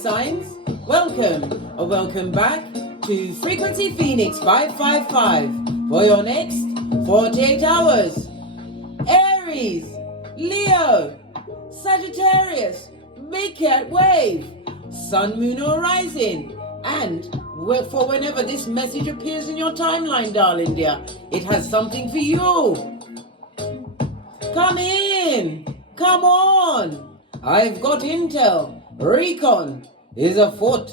signs, welcome back to Frequency Phoenix 555 for your next 48 hours. Aries, Leo, Sagittarius, Big Cat Wave, Sun, Moon or Rising, and for whenever this message appears in your timeline, darling dear, it has something for you. Come in, come on. I've got intel. Recon is afoot.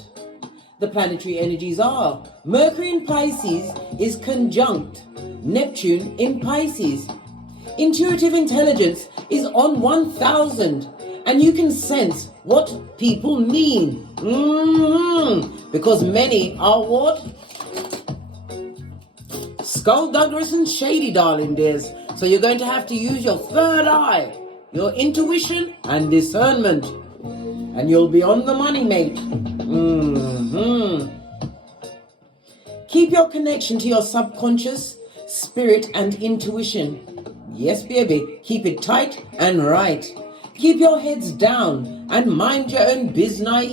The planetary energies are Mercury in Pisces is conjunct Neptune in Pisces. Intuitive intelligence is on 1000, and you can sense what people mean. Because many are what? Skullduggerous and shady, darling dears. So you're going to have to use your third eye, your intuition and discernment. And you'll be on the money, mate. Keep your connection to your subconscious, spirit and intuition. Yes, baby, keep it tight and right. Keep your heads down and mind your own business,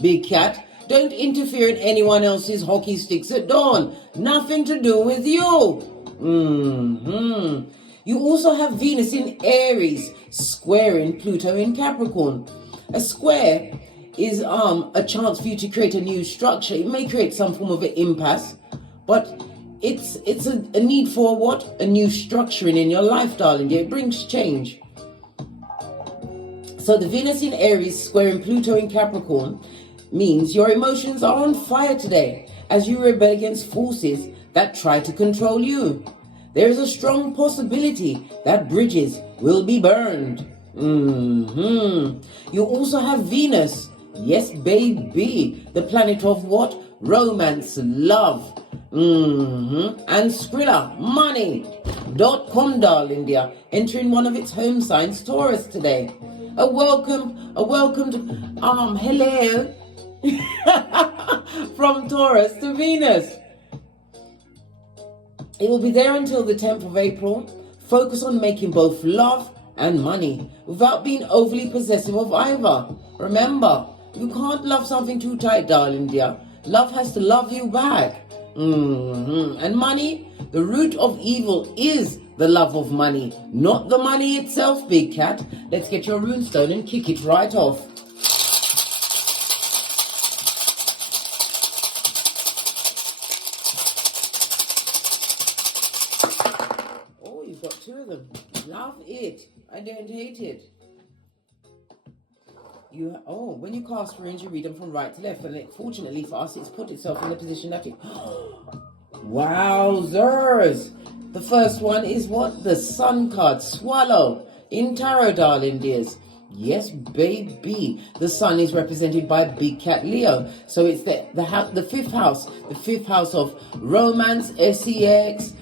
big cat. Don't interfere in anyone else's hockey sticks at dawn. Nothing to do with you. You also have Venus in Aries, squaring Pluto in Capricorn. A square is a chance for you to create a new structure. It may create some form of an impasse, but it's a need for what? A new structuring in your life, darling. It brings change. So the Venus in Aries squaring Pluto in Capricorn means your emotions are on fire today as you rebel against forces that try to control you. There is a strong possibility that bridges will be burned. You also have Venus, yes baby, the planet of what? Romance, love, and Skrilla, money.com, darling dear, entering one of its home signs, Taurus, today. A welcome to, hello, from Taurus to Venus. It will be there until the 10th of April. Focus on making both love and money without being overly possessive of either. Remember, you can't love something too tight, darling dear. Love has to love you back. And money, the root of evil is the love of money, not the money itself, big cat. Let's get your runestone and kick it right off. Oh, you've got two of them. Love it. I don't hate it. When you cast runes, you read them from right to left, and fortunately for us, it's put itself in the position that it. Wowzers! The first one is what? The Sun card, Swallow, in Tarot, darling dears. Yes, baby. The Sun is represented by Big Cat Leo. So it's the fifth house. The fifth house of romance, sex,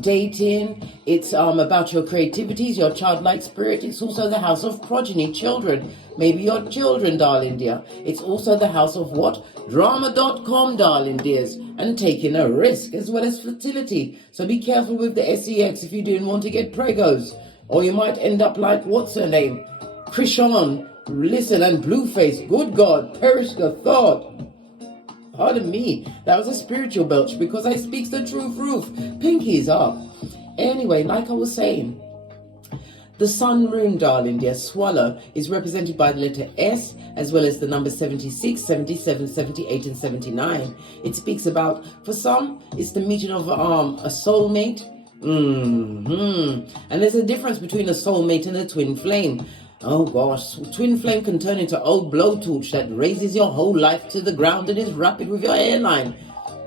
dating. It's about your creativities, your childlike spirit. It's also the house of progeny, children. Maybe your children, darling dear. It's also the house of what? Drama.com, darling dears. And taking a risk as well as fertility. So be careful with the sex if you didn't want to get pregos. Or you might end up like, what's her name? Krishan, listen, and Blueface. Good God, perish the thought. Pardon me, that was a spiritual belch because I speaks the truth. Pinkies up. Anyway, like I was saying, the Sun rune, darling dear, Swallow, is represented by the letter S as well as the number 76, 77, 78 and 79. It speaks about, for some, it's the meeting of a soulmate. And there's a difference between a soulmate and a twin flame. Oh gosh, twin flame can turn into old blowtorch that raises your whole life to the ground and is rapid with your hairline.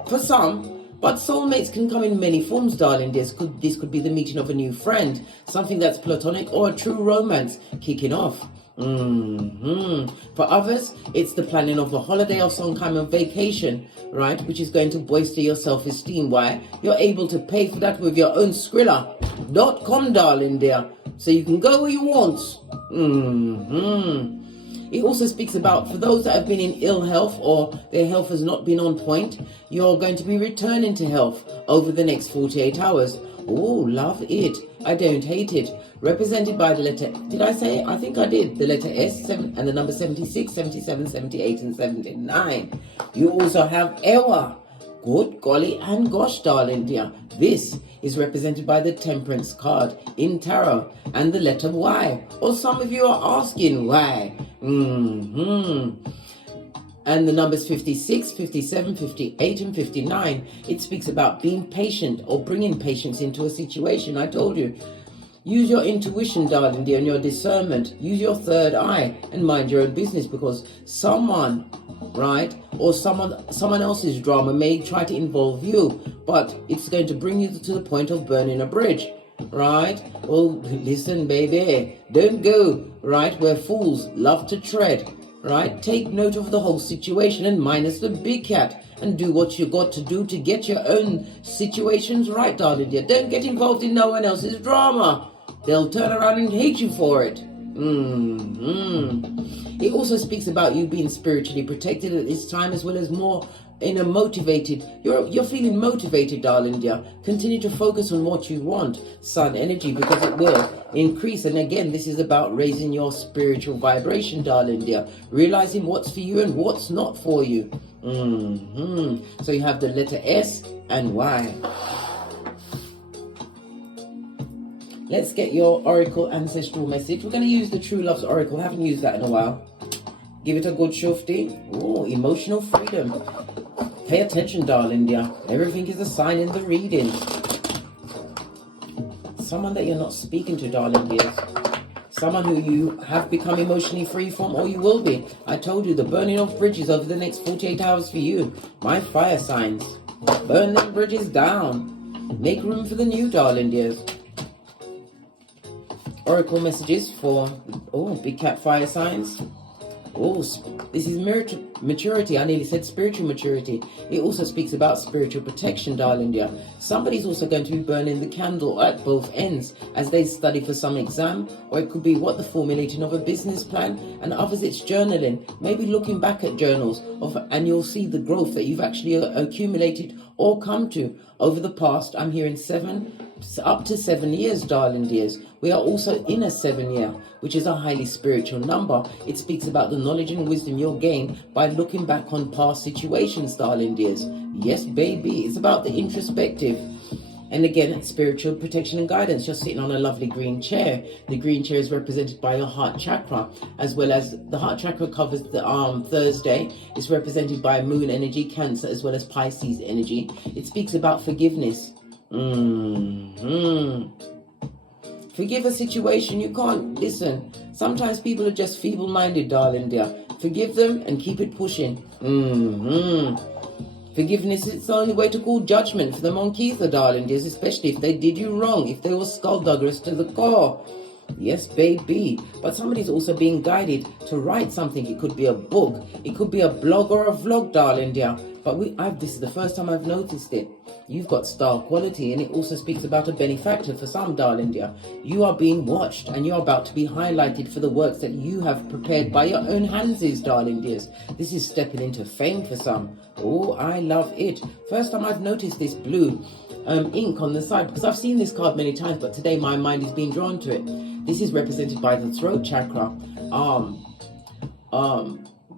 For some, but soulmates can come in many forms, darling. This could be the meeting of a new friend, something that's platonic or a true romance kicking off. For others, it's the planning of a holiday or some kind of vacation, right? Which is going to bolster your self-esteem. Why? You're able to pay for that with your own Skrilla.com, darling dear. So you can go where you want. It also speaks about, for those that have been in ill health or their health has not been on point, you're going to be returning to health over the next 48 hours. Oh, love it. I don't hate it. Represented by the letter, did I say? I think I did. The letter S and the number 76, 77, 78, and 79. You also have Ewa. Good golly and gosh, darling dear. This is represented by the Temperance card in Tarot and the letter Y. Or some of you are asking why. And the numbers 56, 57, 58, and 59. It speaks about being patient or bringing patience into a situation. I told you. Use your intuition, darling dear, and your discernment. Use your third eye and mind your own business, because someone, right, or someone else's drama may try to involve you, but it's going to bring you to the point of burning a bridge, right? Well, listen, baby, don't go, right, where fools love to tread, right? Take note of the whole situation and minus the big cat, and do what you got to do to get your own situations right, darling dear. Don't get involved in no one else's drama. They'll turn around and hate you for it. It also speaks about you being spiritually protected at this time, as well as more in a motivated. You're feeling motivated, darling dear. Continue to focus on what you want, sun energy, because it will increase. And again, this is about raising your spiritual vibration, darling dear. Realizing what's for you and what's not for you. So you have the letter S and Y. Let's get your Oracle Ancestral message. We're going to use the True Love's Oracle. I haven't used that in a while. Give it a good shufti. Oh, emotional freedom. Pay attention, darling dear. Everything is a sign in the reading. Someone that you're not speaking to, darling dears. Someone who you have become emotionally free from, or you will be. I told you, the burning of bridges over the next 48 hours for you. My fire signs. Burn them bridges down. Make room for the new, darling dears. Oracle messages for, big cat fire signs. This is maturity. I nearly said spiritual maturity. It also speaks about spiritual protection, darling dear. Somebody's also going to be burning the candle at both ends as they study for some exam, or it could be the formulating of a business plan, and others it's journaling. Maybe looking back at journals and you'll see the growth that you've actually accumulated or come to over the past. I'm hearing up to 7 years, darling dears. We are also in a 7 year, which is a highly spiritual number. It speaks about the knowledge and wisdom you'll gain by looking back on past situations, darling dears. Yes, baby, it's about the introspective. And again, spiritual protection and guidance. You're sitting on a lovely green chair. The green chair is represented by your heart chakra, as well as the heart chakra covers the Thursday. It's represented by moon energy, Cancer, as well as Pisces energy. It speaks about forgiveness. Forgive a situation. You can't listen. Sometimes people are just feeble-minded, darling dear. Forgive them and keep it pushing. Forgiveness is the only way to call judgment for the monkeys, darling dears, especially if they did you wrong, if they were skullduggerous to the core. Yes, baby. But somebody's also being guided to write something. It could be a book. It could be a blog or a vlog, darling dear. But this is the first time I've noticed it. You've got star quality, and it also speaks about a benefactor for some, darling dear. You are being watched, and you're about to be highlighted for the works that you have prepared by your own hands, darling dears. This is stepping into fame for some. Oh, I love it. First time I've noticed this blue ink on the side, because I've seen this card many times, but today my mind is being drawn to it. This is represented by the throat chakra.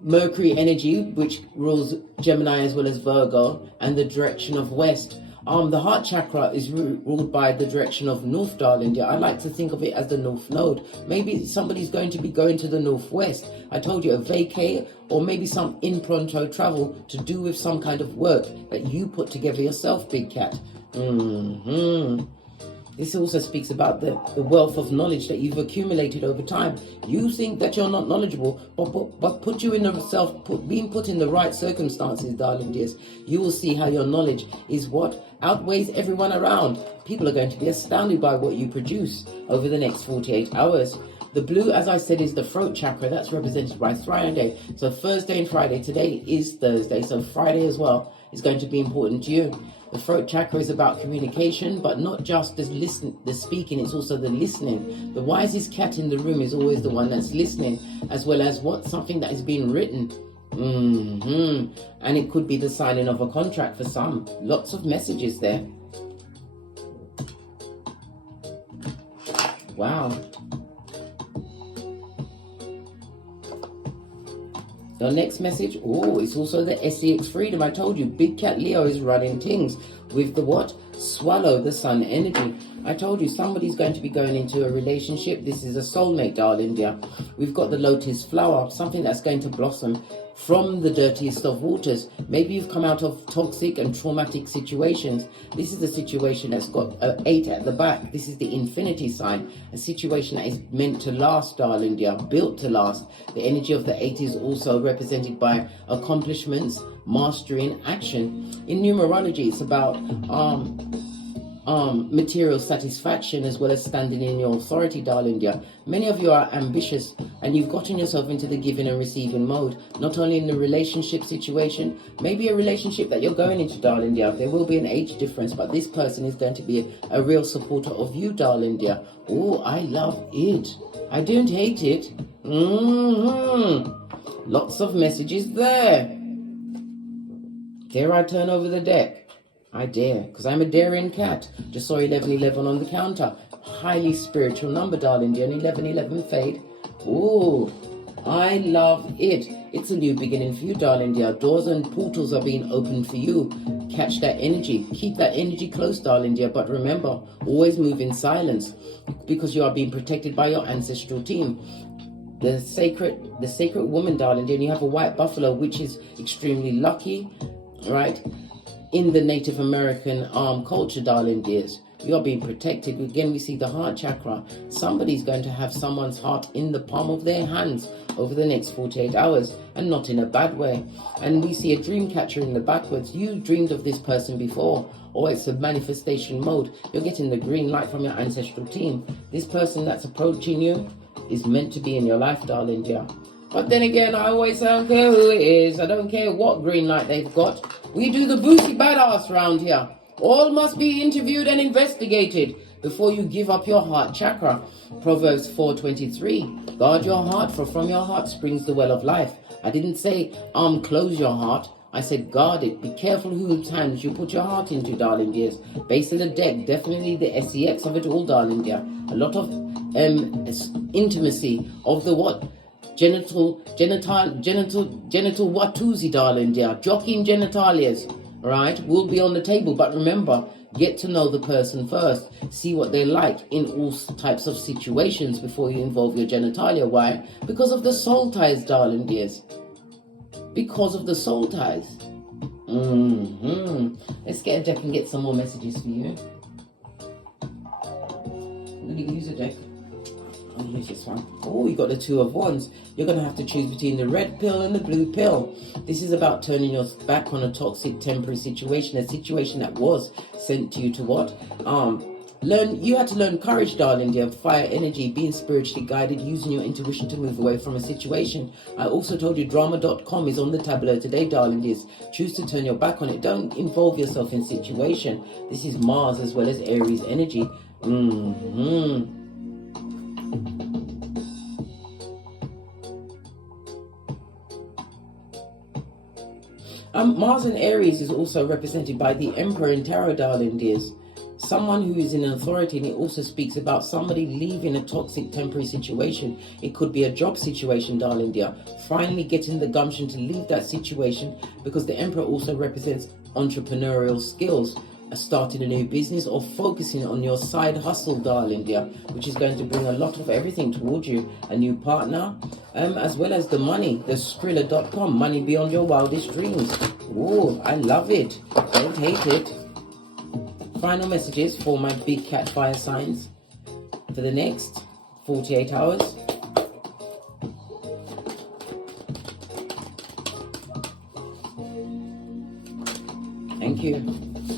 Mercury energy, which rules Gemini as well as Virgo, and the direction of west. The heart chakra is ruled by the direction of north, darling dear. I like to think of it as the north node. Maybe somebody's going to be going to the northwest. I told you, a vacay, or maybe some in pronto travel to do with some kind of work that you put together yourself, big cat. This also speaks about the wealth of knowledge that you've accumulated over time. You think that you're not knowledgeable, but being put in the right circumstances, darling dears, you will see how your knowledge is what outweighs everyone around. People are going to be astounded by what you produce over the next 48 hours. The blue, as I said, is the throat chakra. That's represented by Friday. So Thursday and Friday. Today is Thursday, so Friday as well is going to be important to you. The throat chakra is about communication, but not just the speaking, it's also the listening. The wisest cat in the room is always the one that's listening, as well as something that is being written. And it could be the signing of a contract for some. Lots of messages there. Wow. The next message, oh, it's also the SEX freedom. I told you, Big Cat Leo is running things with the what? Swallow, the sun energy. I told you, somebody's going to be going into a relationship. This is a soulmate, darling dear. We've got the lotus flower, something that's going to blossom from the dirtiest of waters. Maybe you've come out of toxic and traumatic situations. This is a situation that's got an 8 at the back. This is the infinity sign, a situation that is meant to last, darling dear, built to last. The energy of the 8 is also represented by accomplishments, mastery, and action. In numerology, it's about material satisfaction as well as standing in your authority, darling dear. Many of you are ambitious and you've gotten yourself into the giving and receiving mode, not only in the relationship situation, maybe a relationship that you're going into, darling dear. There will be an age difference, but this person is going to be a real supporter of you, darling dear. Oh, I love it. I don't hate it. Lots of messages there. Dare I turn over the deck? I dare, because I'm a daring cat. Just saw 1111 on the counter. Highly spiritual number, darling dear. 1111 fade. Ooh, I love it. It's a new beginning for you, darling dear. Doors and portals are being opened for you. Catch that energy. Keep that energy close, darling dear. But remember, always move in silence, because you are being protected by your ancestral team. The sacred woman, darling dear. And you have a white buffalo, which is extremely lucky, right? In the Native American culture, darling dears, you are being protected. Again, we see the heart chakra. Somebody's going to have someone's heart in the palm of their hands over the next 48 hours, and not in a bad way. And we see a dream catcher in the backwards. You dreamed of this person before, or it's a manifestation mode. You're getting the green light from your ancestral team. This person that's approaching you is meant to be in your life, darling dear. But then again, I always don't care who it is. I don't care what green light they've got. We do the boozy badass round here. All must be interviewed and investigated before you give up your heart chakra. Proverbs 4:23. Guard your heart, for from your heart springs the well of life. I didn't say, close your heart. I said guard it. Be careful whose hands you put your heart into, darling dears. Base of the deck, definitely the SEX of it all, darling dear. A lot of intimacy of the what? Genital watusi, darling dear. Jockeying genitalias, right, will be on the table. But remember, get to know the person first. See what they like in all types of situations before you involve your genitalia. Why? Because of the soul ties, darling dears. Because of the soul ties. Let's get a deck and get some more messages for you. I'm going to use a deck. I'll use this one. Oh, you got the 2 of Wands. You're going to have to choose between the red pill and the blue pill. This is about turning your back on a toxic temporary situation, a situation that was sent to you to what? You had to learn courage, darling dear, fire energy, being spiritually guided, using your intuition to move away from a situation. I also told you drama.com is on the tableau today, darling dears. Choose to turn your back on it. Don't involve yourself in situation. This is Mars as well as Aries energy. Mars and Aries is also represented by the Emperor in Tarot, darling dears. Someone who is in authority, and it also speaks about somebody leaving a toxic temporary situation. It could be a job situation, darling dear. Finally getting the gumption to leave that situation, because the Emperor also represents entrepreneurial skills, starting a new business or focusing on your side hustle, darling dear, which is going to bring a lot of everything towards you. A new partner, as well as the money, the Skrilla.com, money beyond your wildest dreams. Oh, I love it. Don't hate it. Final messages for my big cat fire signs for the next 48 hours. Thank you.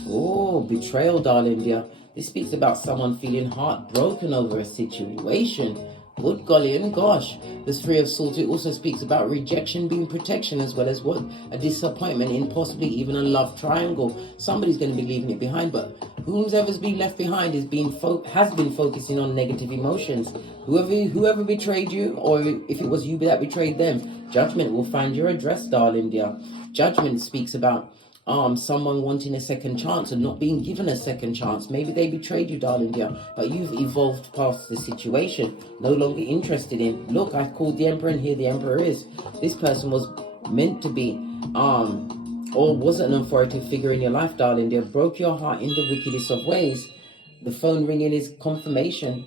Oh, betrayal, darling dear. This speaks about someone feeling heartbroken over a situation. Good golly and gosh. This 3 of Swords, it also speaks about rejection being protection, as well as what? A disappointment in possibly even a love triangle. Somebody's going to be leaving it behind, but whomsoever's been left behind has been focusing on negative emotions. Whoever betrayed you, or if it was you that betrayed them, judgment will find your address, darling dear. Judgment speaks about someone wanting a second chance and not being given a second chance. Maybe they betrayed you, darling dear, but you've evolved past the situation, no longer interested in, look, I've called the Emperor and here the Emperor is. This person was meant to be, or was an authoritative figure in your life, darling dear, broke your heart in the wickedest of ways. The phone ringing is confirmation.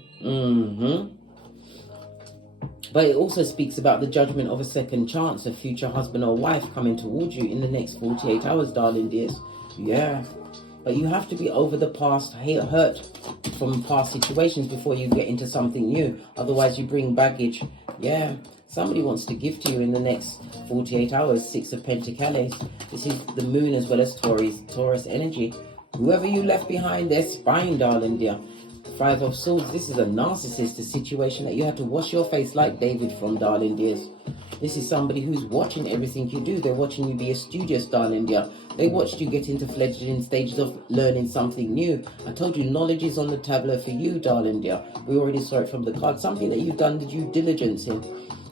But it also speaks about the judgment of a second chance, a future husband or wife coming towards you in the next 48 hours, darling dears. Yeah. But you have to be over the past hurt from past situations before you get into something new. Otherwise, you bring baggage. Yeah. Somebody wants to give to you in the next 48 hours, 6 of Pentacles. This is the moon as well as Taurus energy. Whoever you left behind, their spine, darling dear. 5 of Swords, this is a narcissist, a situation that you have to wash your face like David from, darling dears. This is somebody who's watching everything you do. They're watching you be a studious, darling dear. They watched you get into fledgling stages of learning something new. I told you, knowledge is on the tableau for you, darling dear. We already saw it from the card. Something that you've done the due diligence in.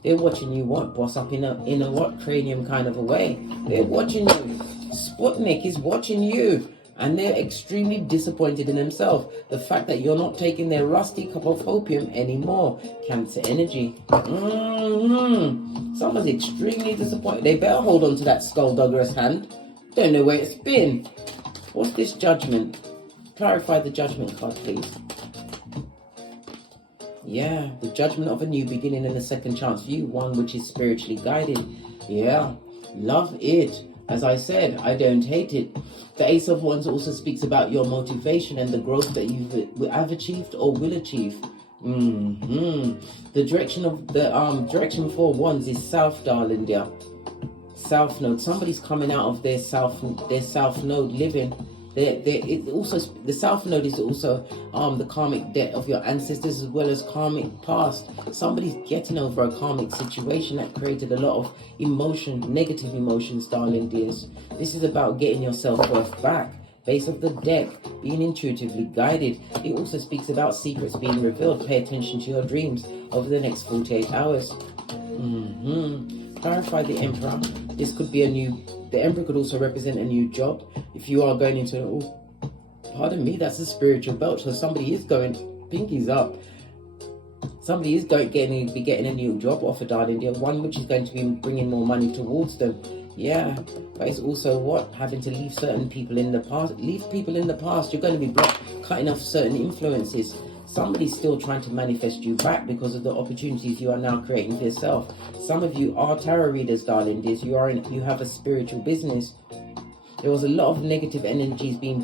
They're watching you boss up in a what cranium kind of a way. They're watching you. Sputnik is watching you. And they're extremely disappointed in themselves. The fact that you're not taking their rusty cup of opium anymore. Cancer energy. Someone's extremely disappointed. They better hold on to that skullduggerous hand. Don't know where it's been. What's this judgment? Clarify the judgment card, please. Yeah, the judgment of a new beginning and a second chance view. One which is spiritually guided. Yeah, love it. As I said, I don't hate it. The Ace of Wands also speaks about your motivation and the growth that you have achieved or will achieve. The direction of the direction for Wands is south, darling dear. South node. Somebody's coming out of their south node living. The south node is also the karmic debt of your ancestors as well as karmic past. Somebody's getting over a karmic situation that created a lot of emotion, negative emotions, darling dears. This is about getting your self-worth back. Base of the deck, being intuitively guided. It also speaks about secrets being revealed. Pay attention to your dreams over the next 48 hours. Clarify the Emperor. This could be the Emperor could also represent a new job. If you are going into, pardon me, that's a spiritual belt. So somebody is going, pinkies up. Somebody is be getting a new job offer, darling dear. One which is going to be bringing more money towards them. Yeah, but it's also what? Having to leave certain people in the past. Leave people in the past. You're going to be cutting off certain influences. Somebody's still trying to manifest you back because of the opportunities you are now creating for yourself. Some of you are tarot readers, darling dears. You have a spiritual business. There was a lot of negative energies being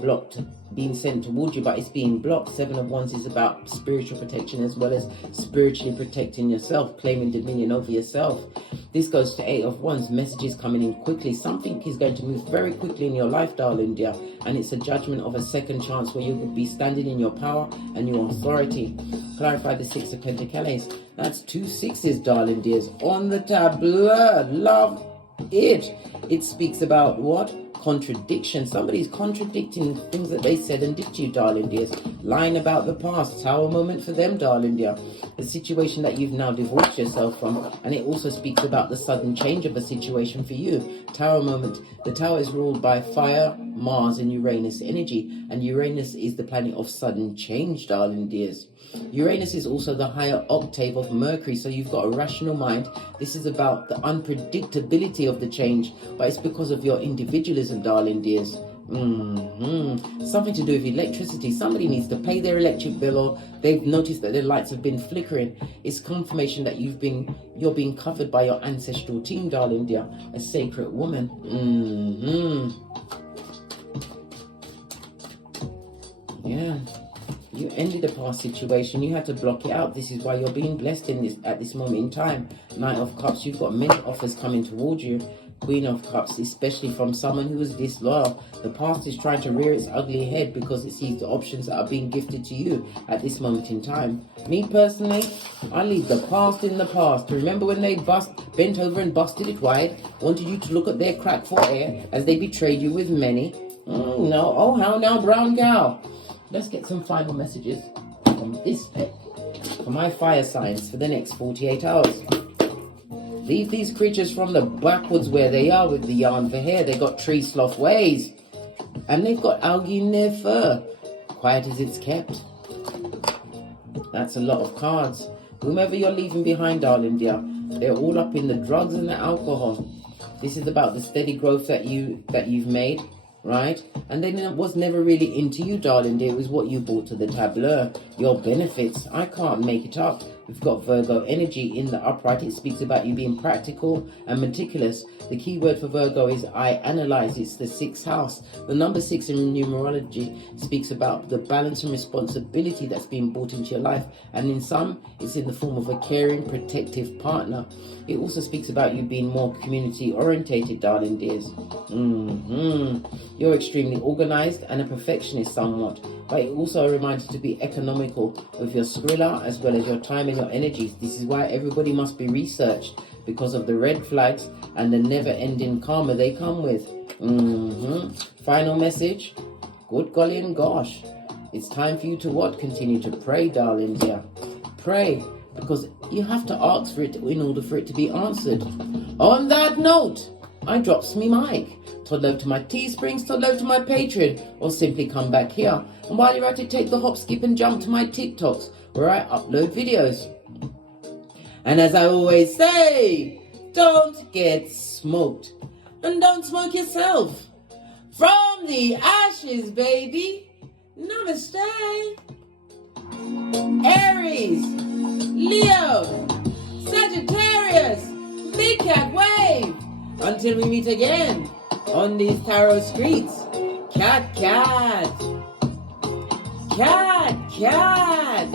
sent towards you, but it's being blocked. 7 of Wands is about spiritual protection as well as spiritually protecting yourself, claiming dominion over yourself. This goes to 8 of Wands, messages coming in quickly. Something is going to move very quickly in your life, darling dear, and it's a judgment of a second chance where you will be standing in your power and your authority. Clarify the 6 of Pentacles. That's 2 sixes, darling dears, on the tableau. Love it. It speaks about what? Contradiction. Somebody's contradicting things that they said and did to you, darling dears. Lying about the past. Tower moment for them, darling dear. The situation that you've now divorced yourself from. And it also speaks about the sudden change of a situation for you. Tower moment. The tower is ruled by fire, Mars and Uranus energy. And Uranus is the planet of sudden change, darling dears. Uranus is also the higher octave of Mercury, so you've got a rational mind. This is about the unpredictability of the change, but it's because of your individualism, darling dears. Something to do with electricity. Somebody needs to pay their electric bill, or they've noticed that their lights have been flickering. It's confirmation that you're being covered by your ancestral team, darling dear. A sacred woman. Yeah. You ended a past situation. You had to block it out. This is why you're being blessed at this moment in time. Knight of Cups. You've got many offers coming towards you. Queen of Cups, especially from someone who is disloyal. The past is trying to rear its ugly head because it sees the options that are being gifted to you at this moment in time. Me personally, I leave the past in the past. Remember when they bent over and busted it wide, wanted you to look at their crack for air as they betrayed you with many? No. Oh, how now, brown cow? Let's get some final messages from this deck for my fire signs for the next 48 hours. Leave these creatures from the backwards where they are with the yarn for hair. They got tree sloth ways. And they've got algae in their fur. Quiet as it's kept. That's a lot of cards. Whomever you're leaving behind, darling dear, they're all up in the drugs and the alcohol. This is about the steady growth that you've made, right? And then it was never really into you, darling dear. It was what you brought to the tableau, your benefits. I can't make it up. We've got Virgo energy in the upright. It speaks about you being practical and meticulous. The key word for Virgo is I analyze. It's the 6th house. The number 6 in numerology speaks about the balance and responsibility that's being brought into your life. And in some, it's in the form of a caring, protective partner. It also speaks about you being more community orientated, darling dears. You're extremely organized and a perfectionist somewhat. But it also reminds you to be economical with your skrilla as well as your time and your energies. This is why everybody must be researched, because of the red flags and the never-ending karma they come with. Final message. Good golly and gosh. It's time for you to what? Continue to pray, darling dear. Pray, because you have to ask for it in order for it to be answered. On that note, I drops me mic. Toddle over to my Teesprings, toddle over to my Patreon, or simply come back here. And while you're at it, take the hop, skip and jump to my TikToks, where I upload videos. And as I always say, don't get smoked. And don't smoke yourself. From the ashes, baby. Namaste. Aries, Leo, Sagittarius, Big Cat Wave. Until we meet again on these tarot streets. Cat, cat. Cat, cat.